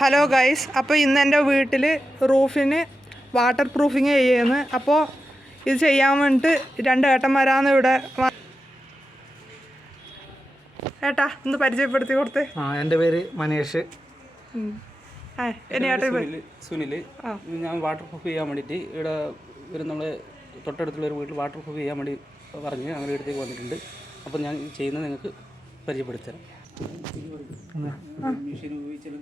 Hello guys, അപ്പോൾ ഇന്ന് എൻ്റെ വീട്ടിൽ റൂഫിന് വാട്ടർ പ്രൂഫിങ് ചെയ്യുന്നു. അപ്പോൾ ഇത് ചെയ്യാൻ വേണ്ടിയിട്ട് രണ്ട് ഏട്ടന്മാരാണ് ഇവിടെ. ഏട്ടാ ഒന്ന് പരിചയപ്പെടുത്തി കൊടുത്ത്. എൻ്റെ പേര് മനേഷ്. സുനിൽ. ഞാൻ വാട്ടർ പ്രൂഫ് ചെയ്യാൻ വേണ്ടിയിട്ട് ഇവിടെ നമ്മളെ തൊട്ടടുത്തുള്ള ഒരു വീട്ടിൽ വാട്ടർ പ്രൂഫ് ചെയ്യാൻ വേണ്ടി പറഞ്ഞ് അങ്ങനെ ഇടത്തേക്ക് വന്നിട്ടുണ്ട്. അപ്പോൾ ഞാൻ ചെയ്യുന്നത് നിങ്ങൾക്ക് പരിചയപ്പെടുത്തരാം. മെഷീൻ ഉപയോഗിച്ചാലും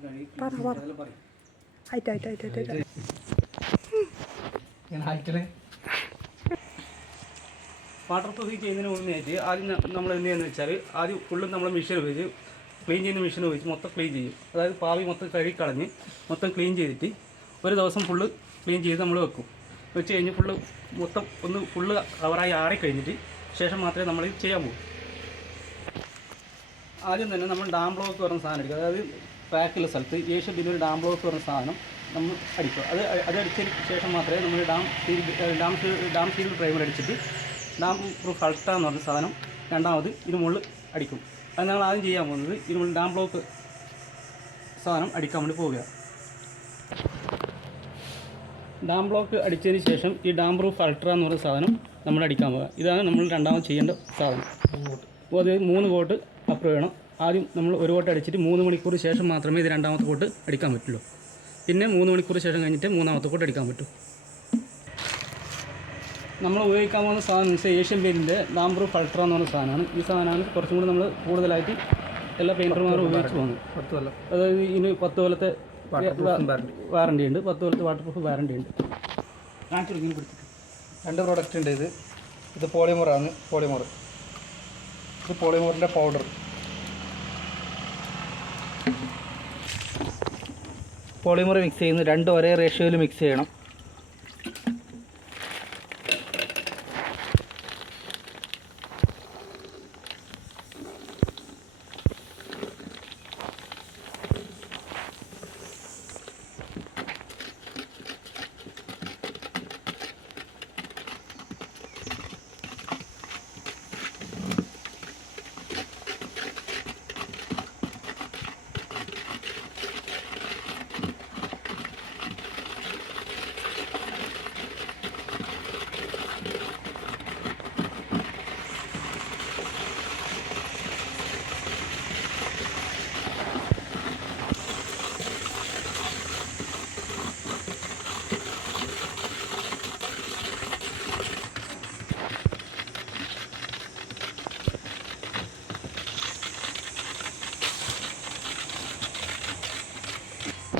വാട്ടർ പ്രൂഫ് ചെയ്യുന്നതിന് മുന്നേറ്റ് ആദ്യം നമ്മൾ എന്ത് ചെയ്യുന്നത് വെച്ചാൽ ആദ്യം ഫുള്ളും നമ്മൾ മെഷീൻ ഉപയോഗിച്ച് ക്ലീൻ ചെയ്യുന്ന മെഷീൻ ഉപയോഗിച്ച് മൊത്തം ക്ലീൻ ചെയ്യും. അതായത് പാവി മൊത്തം കഴുകിക്കളഞ്ഞ് മൊത്തം ക്ലീൻ ചെയ്തിട്ട് ഒരു ദിവസം ഫുള്ള് ക്ലീൻ ചെയ്ത് നമ്മൾ വെക്കും. വെച്ച് കഴിഞ്ഞ് മൊത്തം ഫുള്ള് കവറായി ആറിക്കഴിഞ്ഞിട്ട് ശേഷം മാത്രമേ നമ്മൾ ചെയ്യാൻ പോകും. ആദ്യം തന്നെ നമ്മൾ ഡാം ബ്ലോക്ക് പറഞ്ഞ സാധനം അടിക്കും. അതായത് പാക്കുള്ള സ്ഥലത്ത് ഏഷ്യൻ പിന്നെ ഒരു ഡാം ബ്ലോക്ക് പറഞ്ഞ സാധനം നമ്മൾ അടിക്കുക. അത് അടിച്ചതിന് ശേഷം മാത്രമേ നമ്മൾ ഡാം ഷീൽഡ് പ്രൈമർ അടിച്ചിട്ട് ഡാം പ്രൂഫ് അൾട്ര എന്ന് പറഞ്ഞ സാധനം രണ്ടാമത് ഇതിന് മുകളിൽ അടിക്കും. അത് ഞങ്ങൾ ആദ്യം ചെയ്യാൻ പോകുന്നത് ഇതിന് മുകളിൽ ഡാം ബ്ലോക്ക് സാധനം അടിക്കാൻ വേണ്ടി പോവുക. ഡാം ബ്ലോക്ക് അടിച്ചതിന് ശേഷം ഈ ഡാം പ്രൂഫ് അൾട്ര എന്ന് പറയുന്ന സാധനം നമ്മൾ അടിക്കാൻ പോകുക. ഇതാണ് നമ്മൾ രണ്ടാമത് ചെയ്യേണ്ട സാധനം. അപ്പോൾ അത് 3 കോട്ട് അപ്രൂവ് ചെയ്യണം. ആദ്യം നമ്മൾ ഒരു കോട്ട് അടിച്ചിട്ട് 3 മണിക്കൂർ ശേഷം മാത്രമേ ഇത് രണ്ടാമത്തെ കോട്ട് അടിക്കാൻ പറ്റുള്ളൂ. പിന്നെ 3 മണിക്കൂർ ശേഷം കഴിഞ്ഞിട്ട് മൂന്നാമത്തെ കോട്ട് അടിക്കാൻ പറ്റും. നമ്മൾ ഉപയോഗിക്കാൻ പോകുന്ന സാധനം വെച്ചാൽ ഏഷ്യൻ പെയിൻറ്റിൻ്റെ ഡാം പ്രൂഫ് അൾട്ര എന്ന് പറയുന്ന സാധനമാണ്. ഈ സാധനമാണ് കുറച്ചും കൂടി നമ്മൾ കൂടുതലായിട്ട് എല്ലാ പെയിൻറ്റർമാരും ഉപയോഗിച്ച് പോകുന്നത്. അതായത് ഇതിന് 10 കൊല്ലത്തെ വാറണ്ടി ഉണ്ട്. 10 കൊല്ലത്തെ വാട്ടർ പ്രൂഫ് വാറണ്ടി ഉണ്ട്. കാണിച്ചു കൊടുക്കുന്നു. 2 പ്രോഡക്റ്റ് ഉണ്ട്. ഇത് പോളിമറാണ്. ഇത് പോളിമറിൻ്റെ പൗഡർ. പോളിമർ മിക്സ് ചെയ്യുന്നത് 2 ഒരേ റേഷ്യോയിൽ മിക്സ് ചെയ്യണം.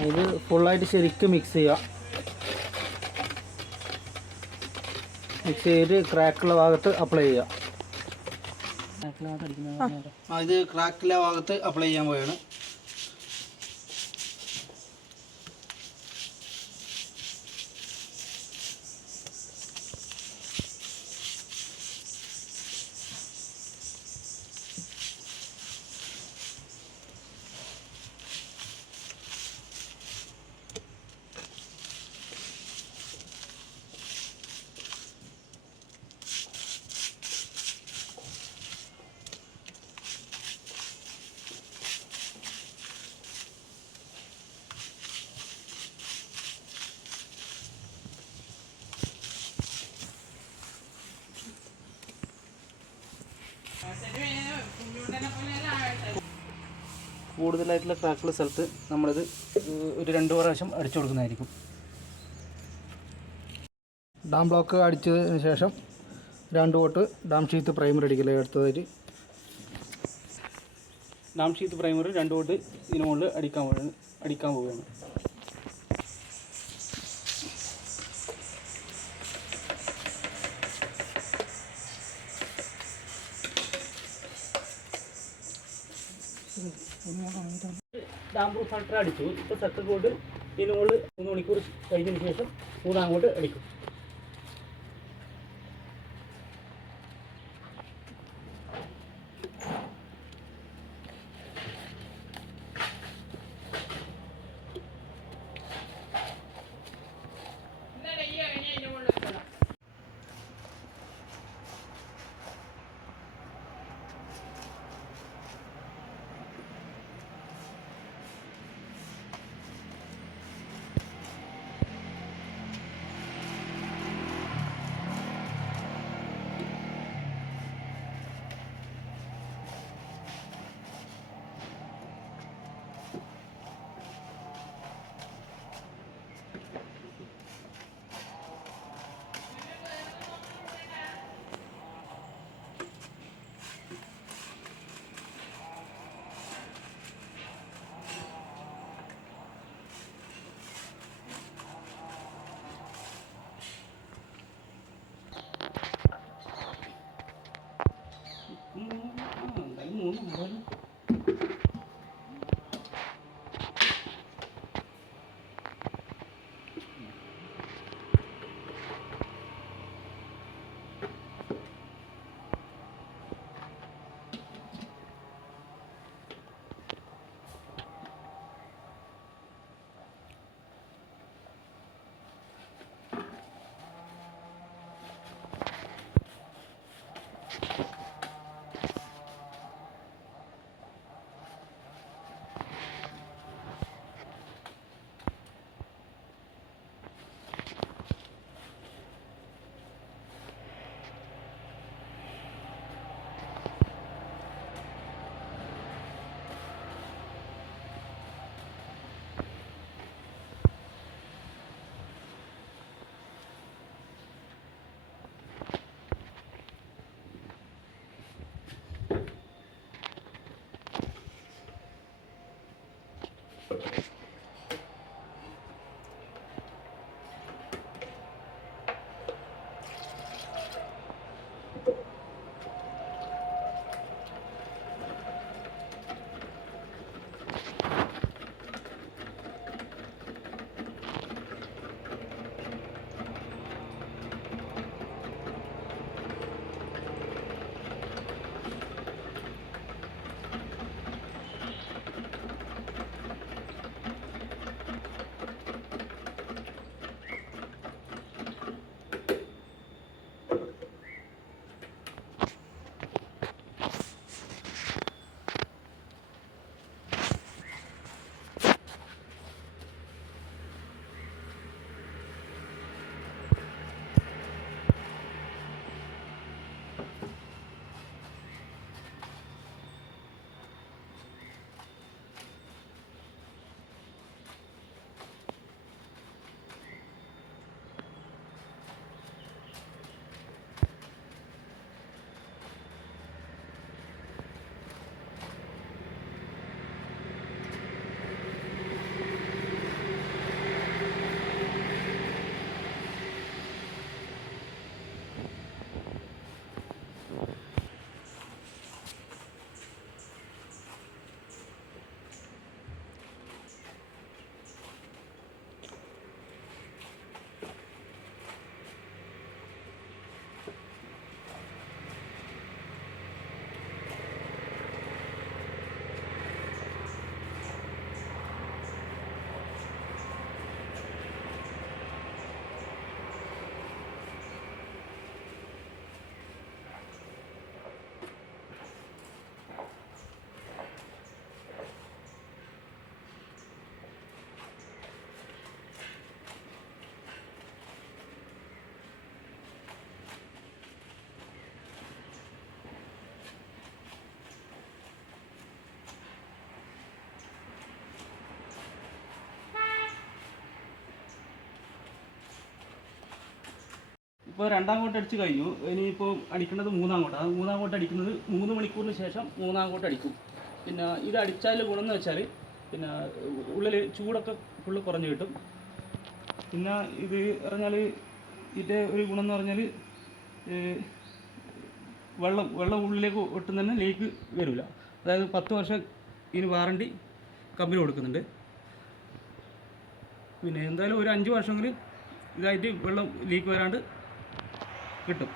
ഇത് ഫുള്ളായിട്ട് ശരിക്കും മിക്സ് ചെയ്യുക. മിക്സ് ചെയ്തിട്ട് ക്രാക്കുള്ള ഭാഗത്ത് അപ്ലൈ ചെയ്യുക. ഇത് ക്രാക്കുള്ള ഭാഗത്ത് അപ്ലൈ ചെയ്യാൻ പോവുകയാണ്. കൂടുതലായിട്ടുള്ള ക്രാക്കുള്ള സ്ഥലത്ത് നമ്മളിത് ഒരു 2 പ്രാവശ്യം അടിച്ചു കൊടുക്കുന്നതായിരിക്കും. ഡാം ബ്ലോക്ക് അടിച്ചതിന് ശേഷം 2 കോട്ട് ഡാം ഷീത്ത് പ്രൈമർ അടിക്കല് എടുത്തതായിട്ട്. ഡാം ഷീത്ത് പ്രൈമർ 2 കോട്ട് ഇതിന് മുകളിൽ അടിക്കാൻ പോവുകയാണ്. ഡാം പ്രൂഫ് അൾട്ര അടിച്ചു. ഇപ്പോൾ സെക്കൻഡ് കോട്ട് ഇതിന് മുകളിൽ 3 മണിക്കൂർ കഴിഞ്ഞതിന് ശേഷം മൂന്നാമോട്ട് അടിക്കും. ഇപ്പോൾ രണ്ടാം കോട്ട് അടിച്ച് കഴിഞ്ഞു. ഇനിയിപ്പോൾ അടിക്കേണ്ടത് മൂന്നാം കോട്ട്. ആ മൂന്നാം കോട്ട് അടിക്കുന്നത് 3 മണിക്കൂറിന് ശേഷം മൂന്നാം കോട്ട് അടിക്കും. പിന്നെ ഇത് അടിച്ചാൽ ഗുണമെന്ന് വെച്ചാൽ പിന്നെ ഉള്ളിൽ ചൂടൊക്കെ ഫുള്ള് കുറഞ്ഞ് കിട്ടും. പിന്നെ ഇത് പറഞ്ഞാൽ ഇതിൻ്റെ ഒരു ഗുണം എന്ന് പറഞ്ഞാൽ വെള്ളം ഉള്ളിലേക്ക് ഒട്ടും തന്നെ ലീക്ക് വരില്ല. അതായത് 10 വർഷം ഇതിന് വാറണ്ടി കമ്പനി കൊടുക്കുന്നുണ്ട്. പിന്നെ എന്തായാലും ഒരു 5 വർഷമെങ്കിലും ഇതായിട്ട് വെള്ളം ലീക്ക് വരാണ്ട് കിട്ടും.